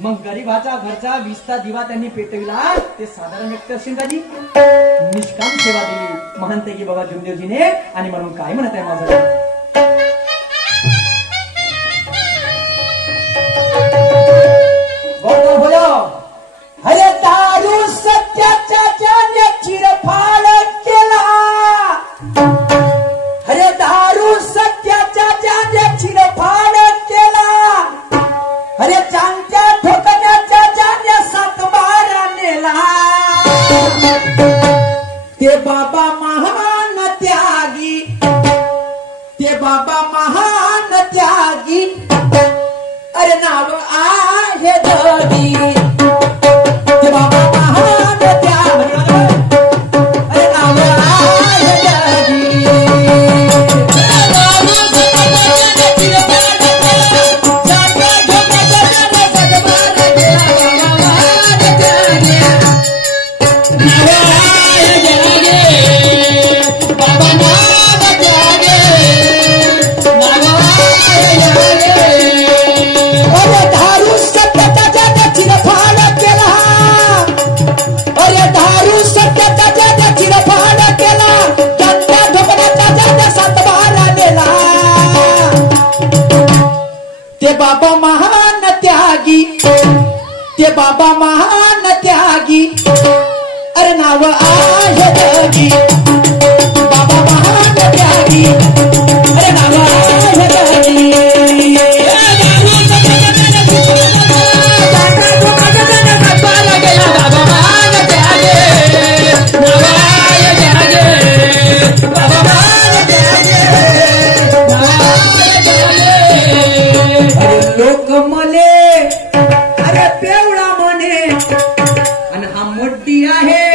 मग गरीबाचा घरचा विस्ता दिवा त्यांनी पेटविला ते साधारण व्यक्ती असेल का जी? निष्काम सेवा दिली महंत की बाबा जुमदेवजीने. आणि म्हणून काय म्हणत आहे माझं अरे दारू सत्याच्या ज्याने चिरफाड केला. अरे दारू सत्याच्या ज्याने चिरफाड केला. अरे चांगल्या ठोकण्याच्या ज्याने सातबारा नेला. ते बाबा महान त्यागी. ते बाबा महान त्यागी. अरे नाव आहे दगी. ते बाबा महान त्यागी. अरे नाव आहे दगी. ते बाबा महान त्यागी. ते बाबा महान त्यागी. अरे नाव आहे दगी. बाबा महान त्यागी. अरे नाव आहे दगी. लोक मले अरे पेवळा म्हणे आणि हा मोठी आहे